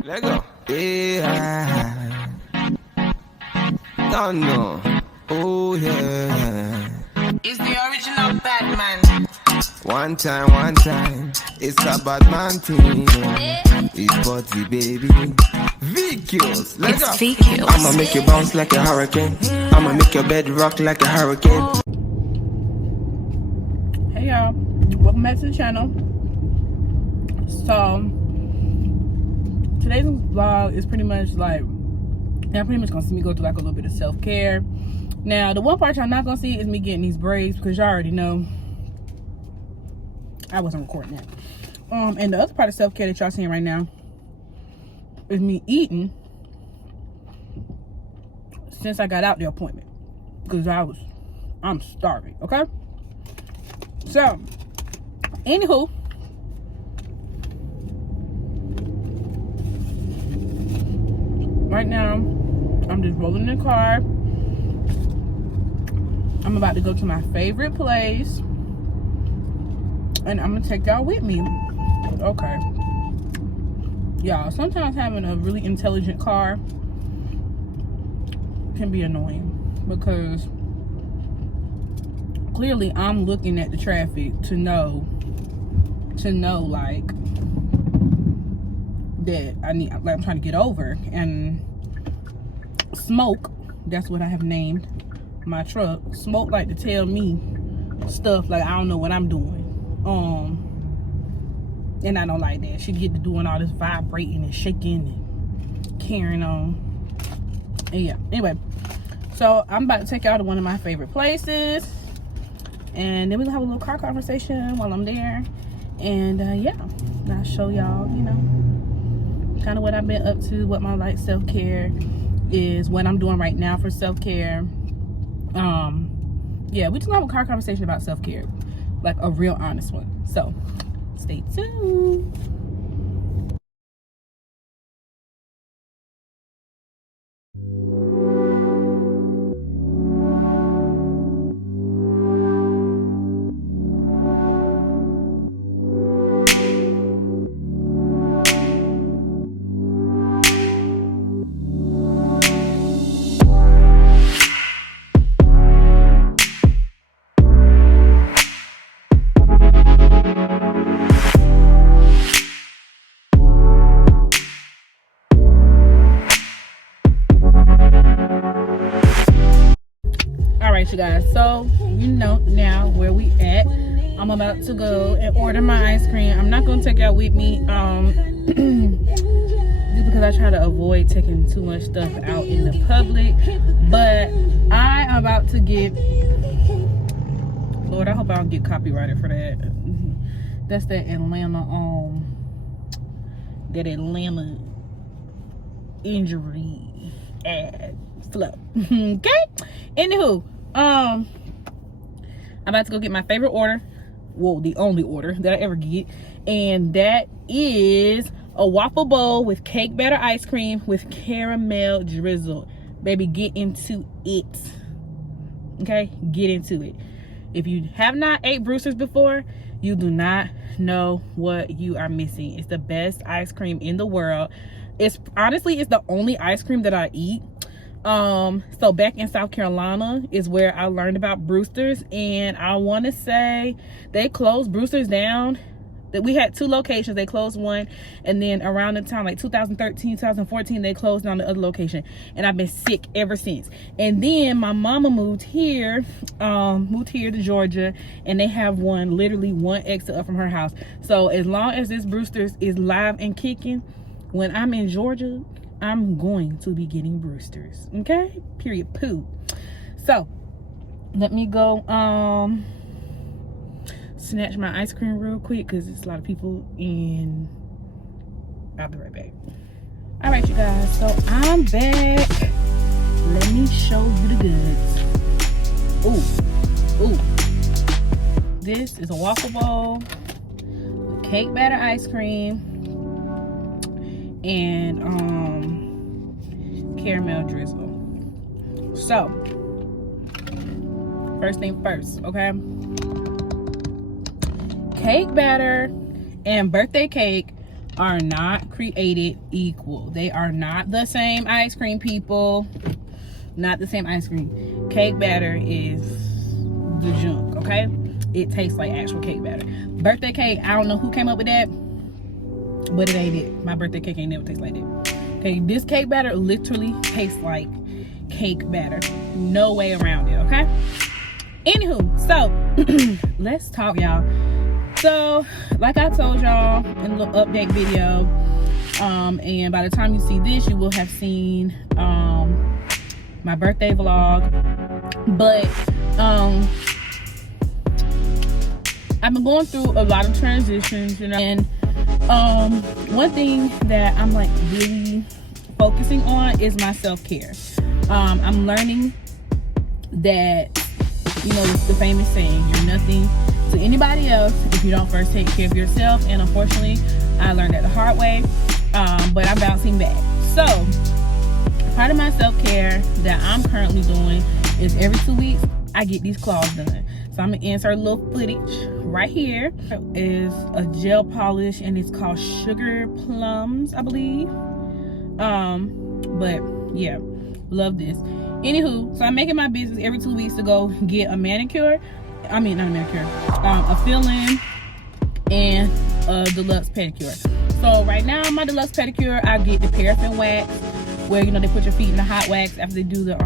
Let go. Yeah. Don't know. Oh yeah. It's the original Batman. One time. It's a bad man thing. It's party, baby. VQs. Let's go. VQs. I'ma make you bounce like a hurricane. I'ma make your bed rock like a hurricane. Hey y'all, welcome back to the channel. So today's vlog is pretty much like, y'all pretty much gonna see me go through like a little bit of self-care. Now the one part y'all not gonna see is me getting these braids, because y'all already know I wasn't recording that. And the other part of self-care that y'all seeing right now is me eating since I got out the appointment, because I'm starving. Okay, so anywho, right now I'm just rolling in the car. I'm about to go to my favorite place, and I'm gonna take y'all with me. Okay, y'all, sometimes having a really intelligent car can be annoying, because clearly I'm looking at the traffic to know like that I'm trying to get over. And Smoke, that's what I have named my truck, Smoke, like to tell me stuff like I don't know what I'm doing. And I don't like that. She get to doing all this vibrating and shaking and carrying on. And yeah, anyway, so I'm about to take y'all to one of my favorite places, and then we're gonna have a little car conversation while I'm there. And yeah, I'll show y'all, you know, kind of what I've been up to, what my like self-care is, what I'm doing right now for self-care. Yeah, we just gonna have a car conversation about self-care, like a real honest one. So stay tuned. You guys, so you know now where we at. I'm about to go and order my ice cream. I'm not gonna take y'all with me just because I try to avoid taking too much stuff out in the public, but I am about to get, Lord, I hope I don't get copyrighted for that. That's that Atlanta injury ad flow. Okay, anywho, I'm about to go get my favorite order, well, the only order that I ever get, and that is a waffle bowl with cake batter ice cream with caramel drizzle. Baby, get into it. Okay, get into it. If you have not ate Brewster's before, you do not know what you are missing. It's the best ice cream in the world. It's honestly, it's the only ice cream that I eat. So back in South Carolina is where I learned about Brewster's, and I want to say they closed Brewster's down. That we had two locations. They closed one, and then around the time like 2013, 2014, they closed down the other location, and I've been sick ever since. And then my mama moved here to Georgia, and they have one literally one exit up from her house. So as long as this Brewster's is live and kicking, when I'm in Georgia, I'm going to be getting Brewster's. Okay, period, poo. So let me go snatch my ice cream real quick, because it's a lot of people, and I'll be right back. All right, you guys, so I'm back. Let me show you the goods. Ooh, this is a waffle bowl with cake batter ice cream and caramel drizzle. So first thing first, okay, cake batter and birthday cake are not created equal. They are not the same ice cream, people. Not the same ice cream. Cake batter is the junk, okay? It tastes like actual cake batter. Birthday cake, I don't know who came up with that, but it ain't it. My birthday cake ain't never taste like that. Okay, this cake batter literally tastes like cake batter. No way around it, okay? Anywho, so let's talk, y'all. So, like I told y'all in a little update video, and by the time you see this, you will have seen my birthday vlog. But I've been going through a lot of transitions, you know, and one thing that I'm like really focusing on is my self-care. I'm learning that, you know, it's the famous saying, you're nothing to anybody else if you don't first take care of yourself. And unfortunately, I learned that the hard way, but I'm bouncing back. So part of my self-care that I'm currently doing is every 2 weeks I get these claws done. So I'm gonna insert a little footage right here. It is a gel polish and it's called Sugar Plums, I believe. But yeah, love this. Anywho, so I'm making my business every 2 weeks to go get a manicure. I mean, not a manicure, a fill-in and a deluxe pedicure. So right now, my deluxe pedicure, I get the paraffin wax, where, you know, they put your feet in the hot wax after they do the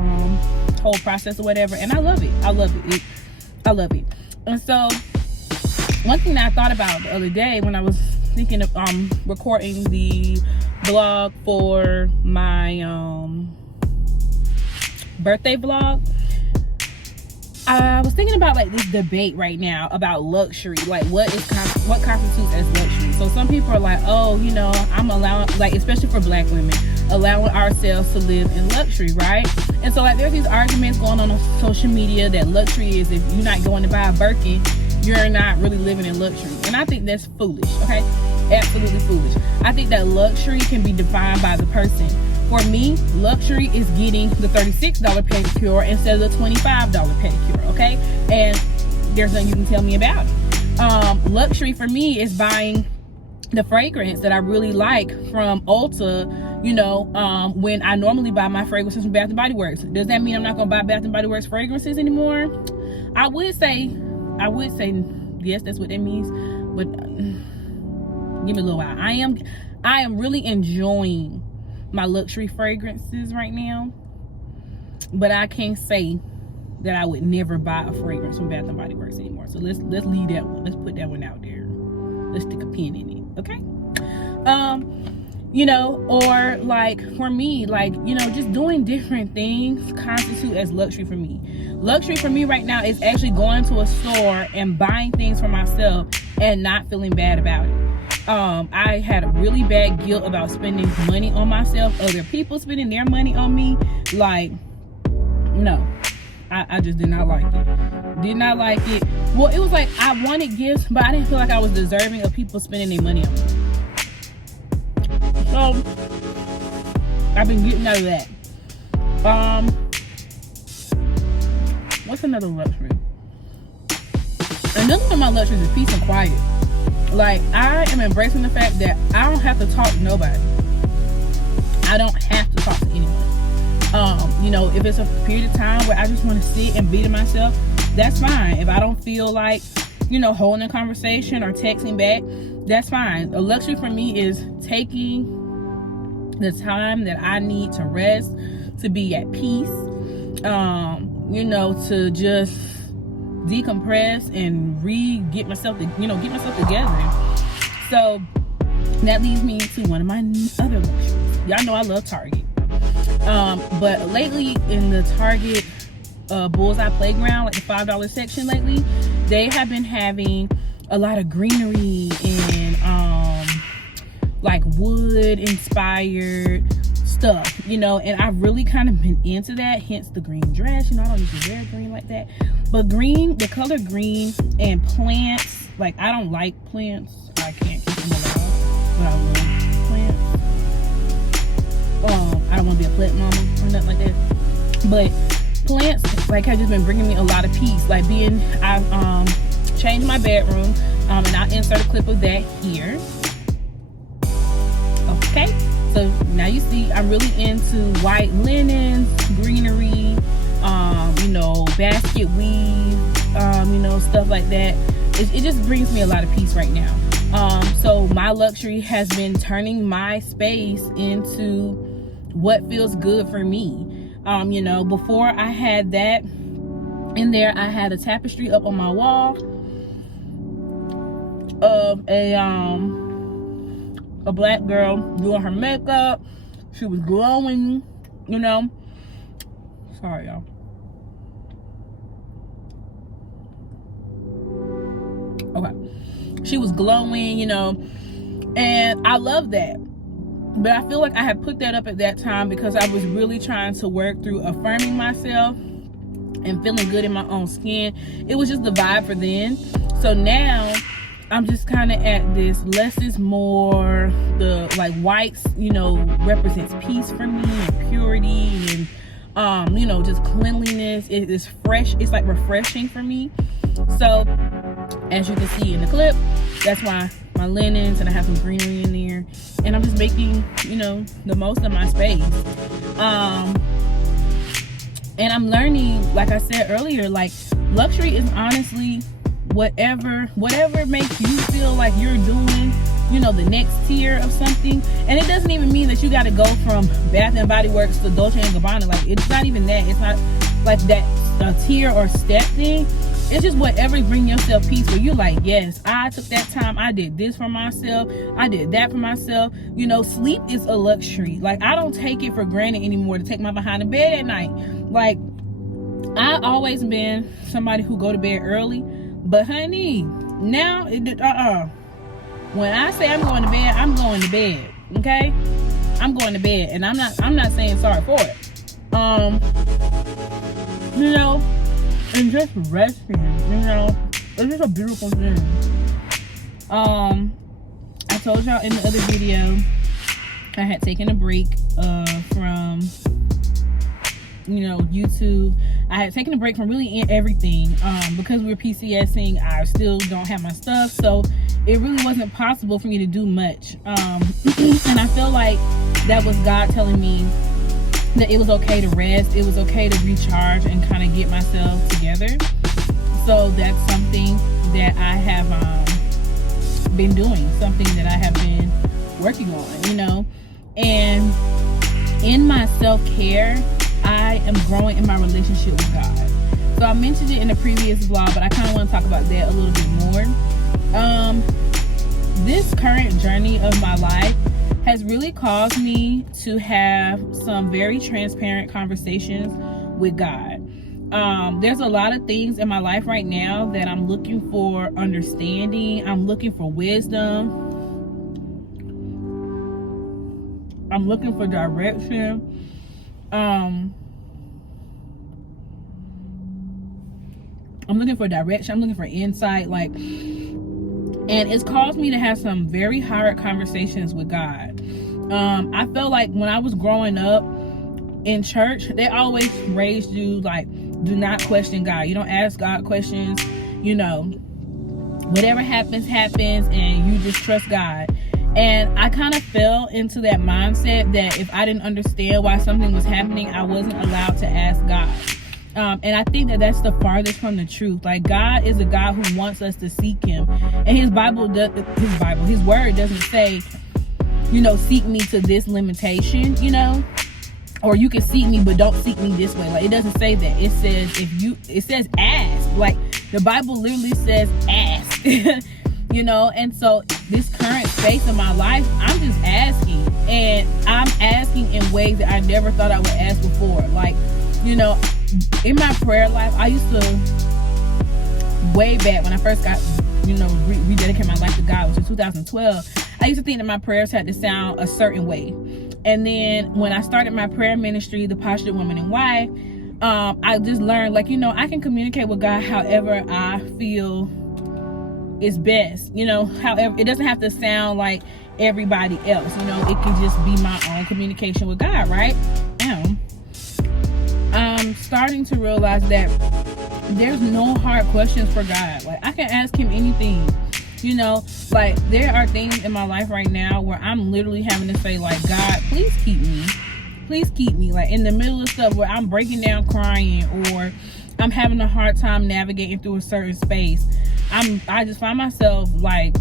whole process or whatever. And I love it. I love it. I love it. And so one thing that I thought about the other day when I was thinking of recording the vlog for my birthday vlog, I was thinking about like this debate right now about luxury, like what constitutes as luxury. So some people are like, oh, you know, I'm allowing, like, especially for black women, allowing ourselves to live in luxury, right? And so like there's these arguments going on social media that luxury is if you're not going to buy a Birkin, you're not really living in luxury. And I think that's foolish, okay? Absolutely foolish. I think that luxury can be defined by the person. For me, luxury is getting the $36 pedicure instead of the $25 pedicure, okay? And there's nothing you can tell me about it. Luxury for me is buying the fragrance that I really like from Ulta, you know, when I normally buy my fragrances from Bath & Body Works. Does that mean I'm not going to buy Bath & Body Works fragrances anymore? I would say yes, that's what that means, but give me a little while. I am really enjoying my luxury fragrances right now, but I can't say that I would never buy a fragrance from Bath & Body Works anymore. So let's leave that one. Let's put that one out there. Let's stick a pin in it, okay? You know, or like for me, like, you know, just doing different things constitute as luxury for me. Luxury for me right now is actually going to a store and buying things for myself and not feeling bad about it. I had a really bad guilt about spending money on myself, other people spending their money on me. Like, no, I just did not like it. Did not like it. Well, it was like I wanted gifts, but I didn't feel like I was deserving of people spending their money on me. So I've been getting out of that. What's another luxury? Another one of my luxuries is peace and quiet. Like, I am embracing the fact that I don't have to talk to nobody. I don't have to talk to anyone. You know, if it's a period of time where I just want to sit and be to myself, that's fine. If I don't feel like, you know, holding a conversation or texting back, that's fine. A luxury for me is taking the time that I need to rest, to be at peace, you know, to just decompress and get myself together. So that leads me to one of my other luxuries. Y'all know I love Target, but lately in the Target Bullseye Playground, like the $5 section lately, they have been having a lot of greenery and like wood inspired stuff, you know, and I've really kind of been into that, hence the green dress. You know, I don't usually wear green like that, but green, the color green, and plants, like I don't like plants, I can't keep them alive, but I love plants. I don't want to be a plant mama or nothing like that, but plants like have just been bringing me a lot of peace. Like I've changed my bedroom, and I'll insert a clip of that here. Okay, so now you see I'm really into white linens, greenery, you know, basket weave, you know, stuff like that. It just brings me a lot of peace right now. So my luxury has been turning my space into what feels good for me. You know, before I had that in there, I had a tapestry up on my wall of a black girl doing her makeup. She was glowing, you know. Sorry, y'all. Okay. She was glowing, you know, and I love that. But I feel like I had put that up at that time because I was really trying to work through affirming myself and feeling good in my own skin. It was just the vibe for then. So now I'm just kind of at this less is more. The like whites, you know, represents peace for me and purity and you know, just cleanliness. It is fresh. It's like refreshing for me. So as you can see in the clip, that's why my linens, and I have some greenery in there, and I'm just making, you know, the most of my space. And I'm learning, like I said earlier, like luxury is honestly whatever makes you feel like you're doing, you know, the next tier of something. And it doesn't even mean that you got to go from Bath and Body Works to Dolce and Gabbana. Like, it's not even that. It's not like that a tier or step thing. It's just whatever bring yourself peace, where you're like, yes, I took that time, I did this for myself, I did that for myself. You know, sleep is a luxury. Like, I don't take it for granted anymore to take my behind in bed at night. Like, I always been somebody who go to bed early, but honey, now when I say I'm going to bed, I'm going to bed. Okay, I'm going to bed, and I'm not saying sorry for it. You know, and just resting, you know, it's just a beautiful thing. I told y'all in the other video I had taken a break from, you know, YouTube. I had taken a break from really everything because we were PCSing. I still don't have my stuff, so it really wasn't possible for me to do much. And I feel like that was God telling me that it was okay to rest, it was okay to recharge and kind of get myself together. So that's something that I have been doing, something that I have been working on, you know. And in my self-care, I am growing in my relationship with God. So I mentioned it in a previous vlog, but I kind of want to talk about that a little bit more. This current journey of my life has really caused me to have some very transparent conversations with God. There's a lot of things in my life right now that I'm looking for understanding. I'm looking for wisdom. I'm looking for direction. I'm looking for direction. I'm looking for insight. Like, and it's caused me to have some very hard conversations with God. I felt like when I was growing up in church, they always raised you like, do not question God. You don't ask God questions. You know, whatever happens, happens, and you just trust God. And I kind of fell into that mindset that if I didn't understand why something was happening, I wasn't allowed to ask God. And I think that that's the farthest from the truth. Like, God is a God who wants us to seek him. And his word doesn't say, you know, seek me to this limitation, you know, or you can seek me, but don't seek me this way. Like, it doesn't say that. It says ask. Like, the Bible literally says ask, you know. And so this current space of my life, I'm just asking, and I'm asking in ways that I never thought I would ask before. Like, you know, in my prayer life, I used to, way back when I first got, you know, rededicated my life to God, which was 2012, I used to think that my prayers had to sound a certain way. And then when I started my prayer ministry, The Postured Woman and Wife, I just learned, like, you know, I can communicate with God however I feel is best. You know, however, it doesn't have to sound like everybody else. You know, it can just be my own communication with God, right? I'm starting to realize that there's no hard questions for God. Like, I can ask him anything. You know, like, there are things in my life right now where I'm literally having to say, like, God, please keep me. Please keep me. Like, in the middle of stuff where I'm breaking down crying, or I'm having a hard time navigating through a certain space, I just find myself, like,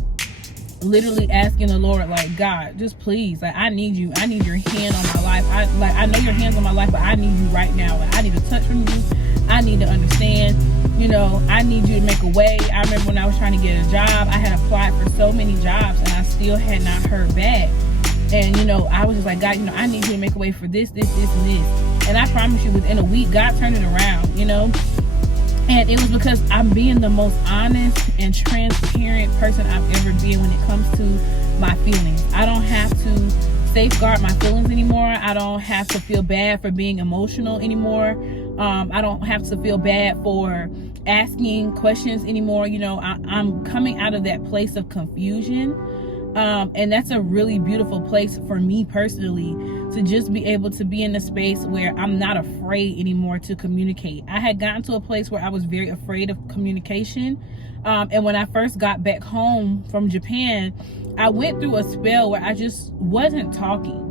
literally asking the Lord, like, God, just please, like, I need you. I need your hand on my life. I know your hand's on my life, but I need you right now. Like, I need a touch from you. I need to understand. You know, I need you to make a way. I remember when I was trying to get a job, I had applied for so many jobs and I still had not heard back. And, you know, I was just like, God, you know, I need you to make a way for this, and this. And I promise you, within a week, God turned it around, you know. And it was because I'm being the most honest and transparent person I've ever been when it comes to my feelings. I don't have to safeguard my feelings anymore. I don't have to feel bad for being emotional anymore. I don't have to feel bad for asking questions anymore. You know, I'm coming out of that place of confusion. And that's a really beautiful place for me personally, to just be able to be in a space where I'm not afraid anymore to communicate. I had gotten to a place where I was very afraid of communication. And when I first got back home from Japan, I went through a spell where I just wasn't talking.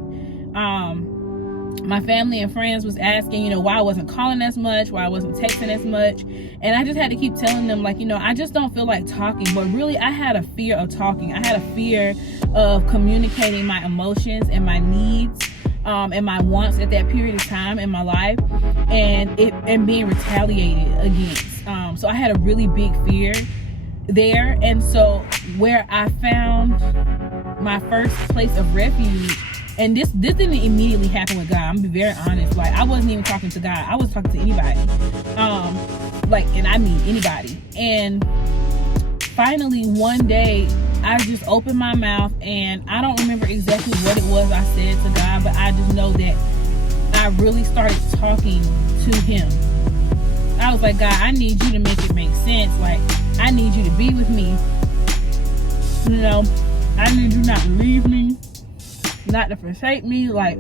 My family and friends was asking, you know, why I wasn't calling as much, why I wasn't texting as much. And I just had to keep telling them, like, you know, I just don't feel like talking. But really, I had a fear of talking. I had a fear of communicating my emotions and my needs, and my wants at that period of time in my life, and being retaliated against. So I had a really big fear there. And so where I found my first place of refuge, and this didn't immediately happen with God. I'm gonna be very honest. Like, I wasn't even talking to God. I was talking to anybody. And I mean anybody. And finally one day, I just opened my mouth, and I don't remember exactly what it was I said to God, but I just know that I really started talking to him. I was like, God, I need you to make it make sense. Like, I need you to be with me. You know, I need you not to leave me, not to forsake me. Like,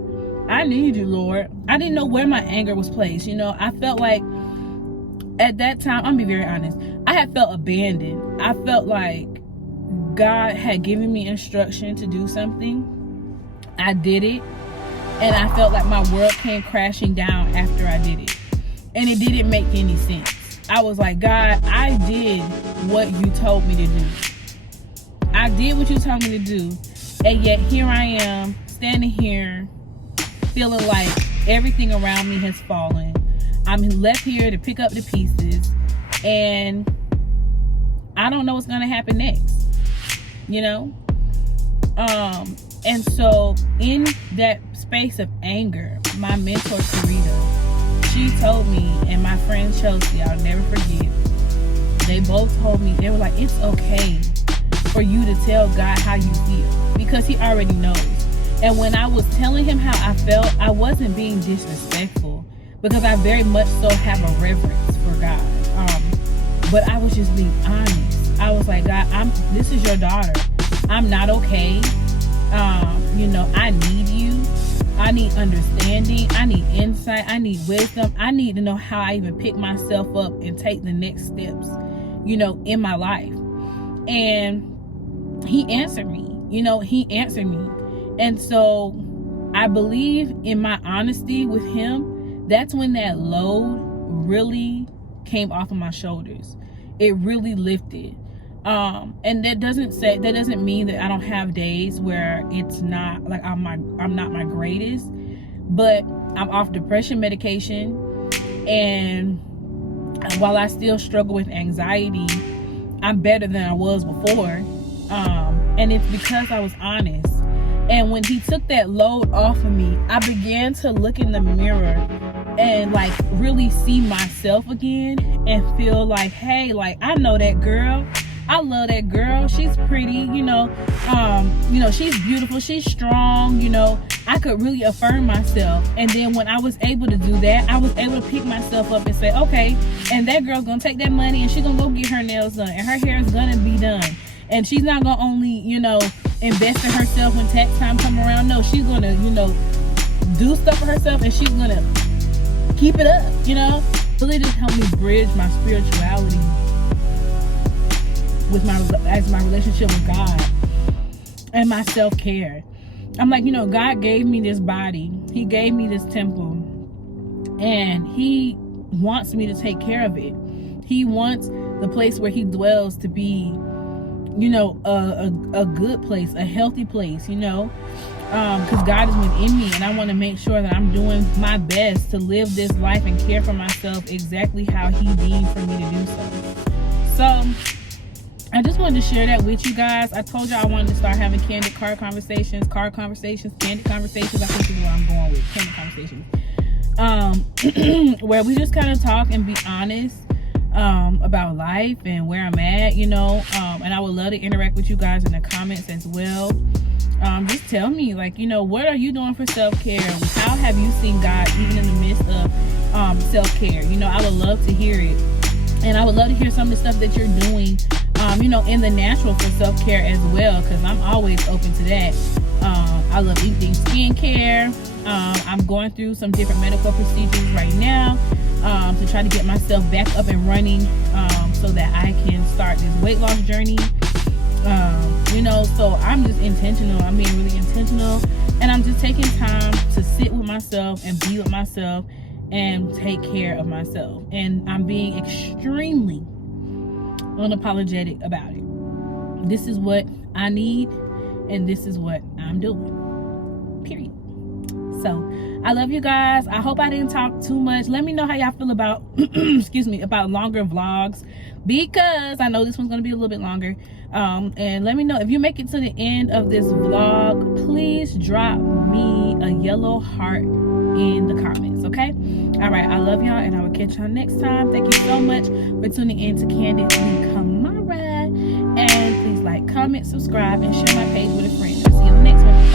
I need you, Lord. I didn't know where my anger was placed. You know, I felt like at that time, I'm gonna be very honest, I had felt abandoned. I felt like God had given me instruction to do something. I did it, and I felt like my world came crashing down after I did it. And it didn't make any sense. I was like, God, I did what you told me to do. I did what you told me to do. And yet here I am, standing here, feeling like everything around me has fallen. I'm left here to pick up the pieces, and I don't know what's gonna happen next, you know? And so in that space of anger, my mentor, Karita, she told me, and my friend Chelsea, I'll never forget, they both told me, they were like, it's okay for you to tell God how you feel, because he already knows. And when I was telling him how I felt, I wasn't being disrespectful, because I very much so have a reverence for God. But I was just being honest. I was like, God, this is your daughter. I'm not okay. You know, I need you. I need understanding. I need insight. I need wisdom. I need to know how I even pick myself up and take the next steps, you know, in my life. And he answered me. You know, he answered me. And so I believe in my honesty with him, that's when that load really came off of my shoulders. It really lifted. And that doesn't mean that I don't have days where it's not like I'm not my greatest, but I'm off depression medication, and while I still struggle with anxiety, I'm better than I was before. And it's because I was honest. And when he took that load off of me, I began to look in the mirror and like really see myself again and feel like, hey, like, I know that girl. I love that girl. She's pretty, you know, she's beautiful, she's strong, you know. I could really affirm myself. And then when I was able to do that, I was able to pick myself up and say, okay, and that girl's gonna take that money and she's gonna go get her nails done, and her hair is gonna be done. And she's not gonna only, you know, invest in herself when tax time come around. No, she's gonna, you know, do stuff for herself, and she's gonna keep it up, you know. Really just helped me bridge my spirituality with my relationship with God and my self-care. I'm like, God gave me this body. He gave me this temple, and he wants me to take care of it. He wants the place where he dwells to be, a good place, a healthy place, because God is within me, and I want to make sure that I'm doing my best to live this life and care for myself exactly how he deemed for me to do so. I just wanted to share that with you guys. I told you I wanted to start having candid conversations, candid conversations. I think is where I'm going with candid conversations. Where we just kind of talk and be honest about life and where I'm at, and I would love to interact with you guys in the comments as well. Just tell me, what are you doing for self-care? How have you seen God even in the midst of self-care? I would love to hear it. And I would love to hear some of the stuff that you're doing, in the natural for self-care as well, because I'm always open to that. I love eating skincare. I'm going through some different medical procedures right now to try to get myself back up and running so that I can start this weight loss journey. So I'm just intentional. I'm being really intentional, and I'm just taking time to sit with myself and be with myself and take care of myself. And I'm being extremely unapologetic about it. This is what I need, and this is what I'm doing. Period. So I love you guys. I hope I didn't talk too much. Let me know how y'all feel about about longer vlogs, because I know this one's gonna be a little bit longer. And let me know if you make it to the end of this vlog. Please drop me a yellow heart in the comments, okay? All right, I love y'all, and I will catch y'all next time. Thank you so much for tuning in to Kandid and Kamara, and please like, comment, subscribe, and share my page with a friend. I'll see you in the next one.